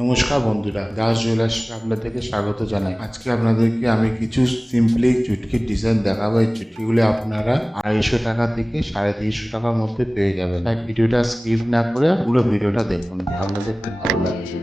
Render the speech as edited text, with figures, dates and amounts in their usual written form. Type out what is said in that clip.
নমস্কার বন্ধুরা, দাস জুয়েলার্সকে আপনাদেরকে স্বাগত জানাই। আজকে আপনাদেরকে আমি কিছু সিম্পলি চুটকির ডিজাইন দেখাবো। এই চুটকিগুলো আপনারা 250 টাকা থেকে 350 টাকার মধ্যে পেয়ে যাবেন। তাই ভিডিওটা স্কিপ না করে পুরো ভিডিওটা দেখুন, আপনাদের খুব ভালো লাগবে।